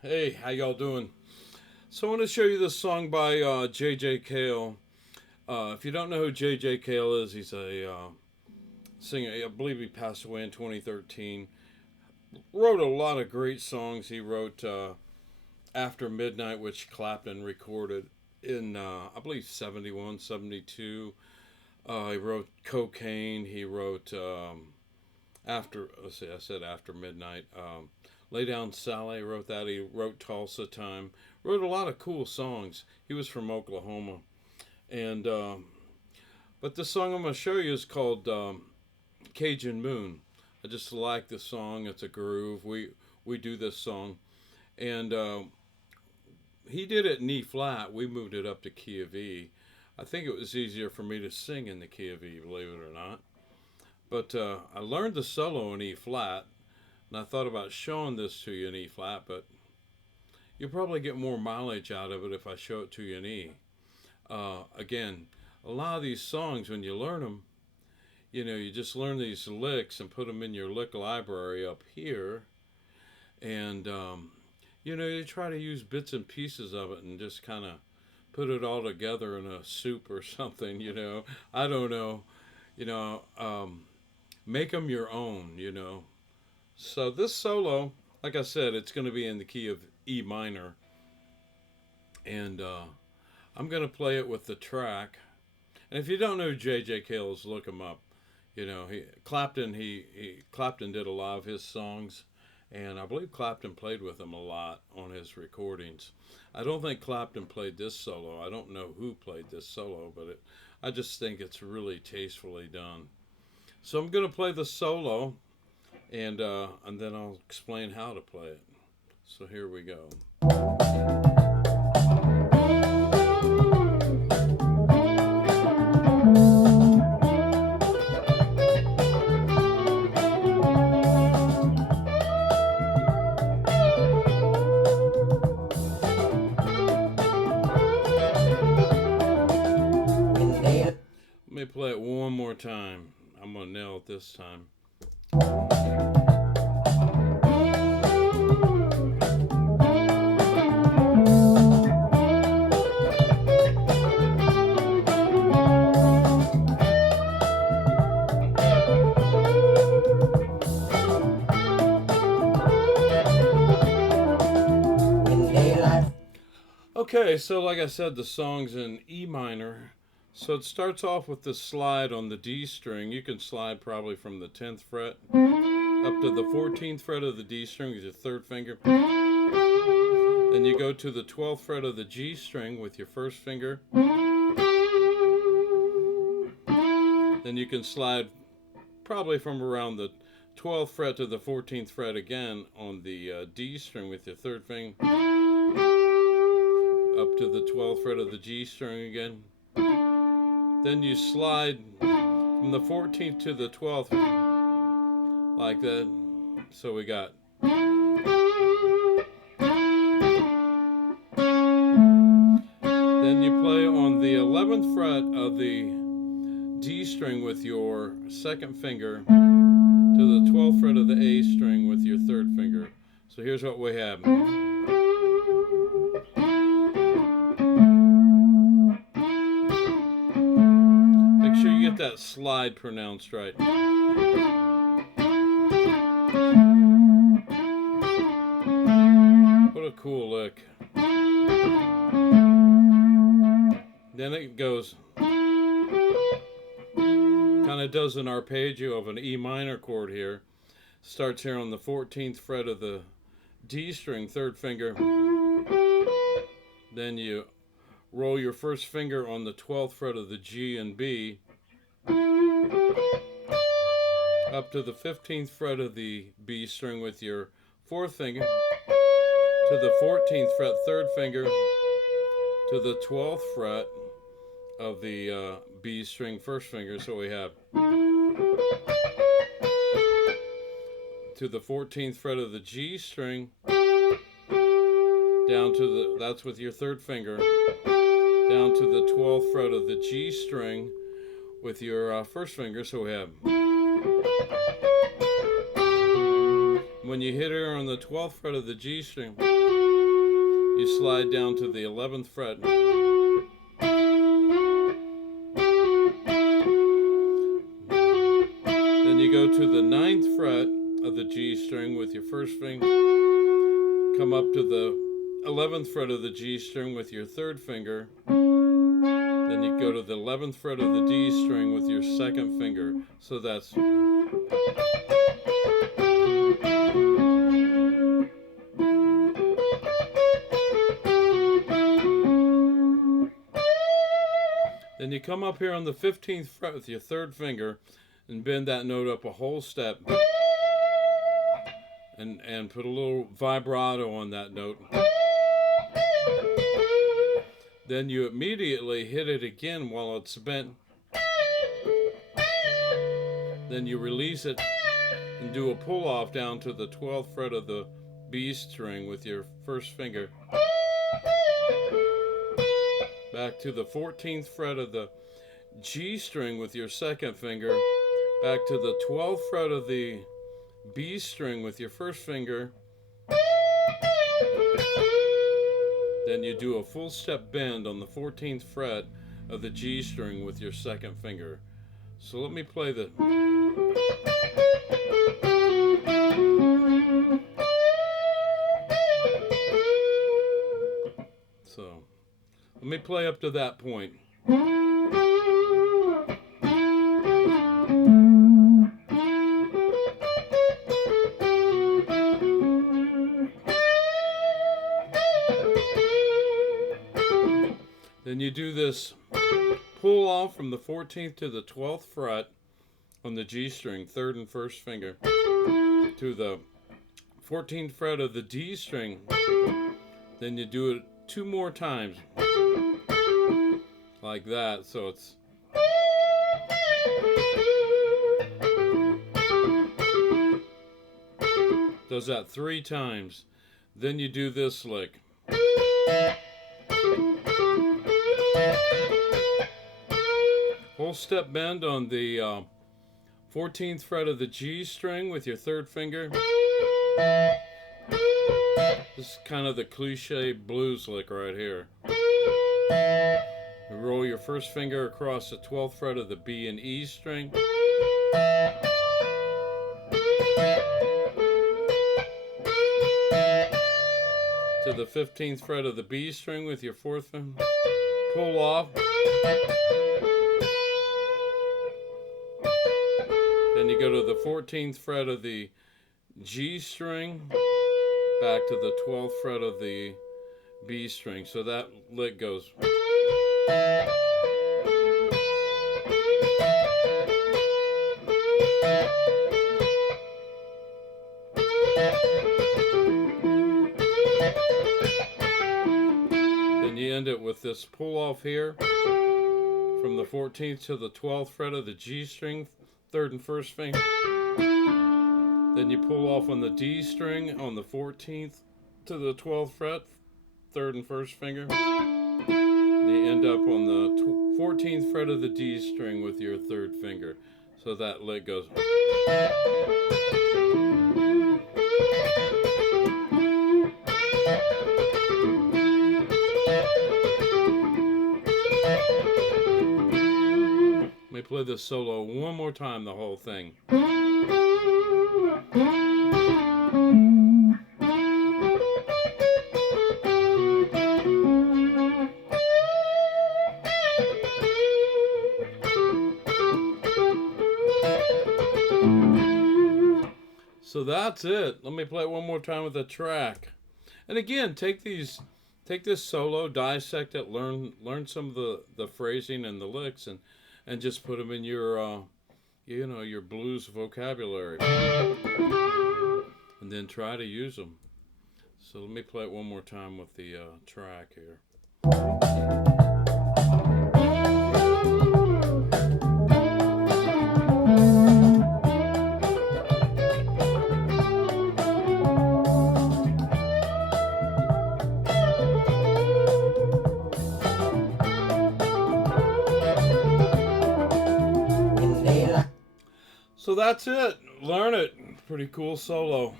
Hey, how y'all doing? So I want to show you this song by J Cale. If you don't know who J Cale is, he's a singer. I believe he passed away in 2013. Wrote a lot of great songs. He wrote After Midnight, which Clapton recorded in, I believe, 71, 72. He wrote Cocaine. He wrote let's see, I said After Midnight. Lay Down Sally wrote that. He wrote Tulsa Time. Wrote a lot of cool songs. He was from Oklahoma. And but the song I'm going to show you is called Cajun Moon. I just like the song. It's a groove. We do this song, and he did it in E flat. We moved it up to key of E. I think it was easier for me to sing in the key of E, believe it or not. But I learned the solo in E flat, and I thought about showing this to you in E flat, but you'll probably get more mileage out of it if I show it to you in E. Again, a lot of these songs, when you learn them, you just learn these licks and put them in your lick library up here, and you try to use bits and pieces of it and just kind of put it all together in a soup or something. I don't know. You know, make them your own. So this solo, like I said, it's going to be in the key of E minor, and I'm going to play it with the track. And if you don't know who J Cale is, look him up. Clapton did a lot of his songs, and I believe Clapton played with him a lot on his recordings. I don't think Clapton played this solo. I don't know who played this solo, but I just think it's really tastefully done. So I'm going to play the solo, and then I'll explain how to play it. So here we go. Let me play it one more time. I'm going to nail it this time. Okay, so like I said, the song's in E minor. So it starts off with the slide on the D string. You can slide probably from the 10th fret up to the 14th fret of the D string with your third finger. Then you go to the 12th fret of the G string with your first finger. Then you can slide probably from around the 12th fret to the 14th fret again on the D string with your third finger. Up to the 12th fret of the G string again. Then you slide from the 14th to the 12th like that. So we got. Then you play on the 11th fret of the D string with your second finger to the 12th fret of the A string with your third finger. So here's what we have. Make sure you get that slide pronounced right. What a cool lick. Then it goes, kind of does an arpeggio of an E minor chord here. Starts here on the 14th fret of the D string, third finger. Then you roll your first finger on the 12th fret of the G and B up to the 15th fret of the B string with your fourth finger to the 14th fret, third finger to the 12th fret of the B string, first finger. So we have to the 14th fret of the G string down to that's with your third finger, down to the 12th fret of the G string with your first finger. So we have, when you hit her on the 12th fret of the G string, you slide down to the 11th fret. Then you go to the 9th fret of the G string with your first finger. Come up to the 11th fret of the G string with your third finger. Then you go to the 11th fret of the D string with your second finger. So that's... Then you come up here on the 15th fret with your third finger and bend that note up a whole step. And put a little vibrato on that note. Then you immediately hit it again while it's bent. Then you release it and do a pull off down to the 12th fret of the B string with your first finger. Back to the 14th fret of the G string with your second finger. Back to the 12th fret of the B string with your first finger. Then you do a full step bend on the 14th fret of the G string with your second finger. So let me play the... So let me play up to that point. Then you do this pull off from the 14th to the 12th fret on the G string, third and first finger, to the 14th fret of the D string. Then you do it 2 more times, like that. So it's... Does that 3 times. Then you do this lick. Whole step bend on the 14th fret of the G string with your third finger. This is kind of the cliche blues lick right here. You roll your first finger across the 12th fret of the B and E string. To the 15th fret of the B string with your fourth finger. Pull off. Then you go to the 14th fret of the G string, back to the 12th fret of the B string. So that lick goes. Then you end it with this pull off here from the 14th to the 12th fret of the G string, third and first finger. Then you pull off on the D string on the 14th to the 12th fret, third and first finger. And you end up on the 14th fret of the D string with your third finger. So that lick goes. Let me play this solo one more time, the whole thing. So that's it. Let me play it one more time with the track. And again, take this solo, dissect it, learn some of the phrasing and the licks, and just put them in your your blues vocabulary, and then try to use them. So let me play it one more time with the track here. So that's it. Learn it. Pretty cool solo.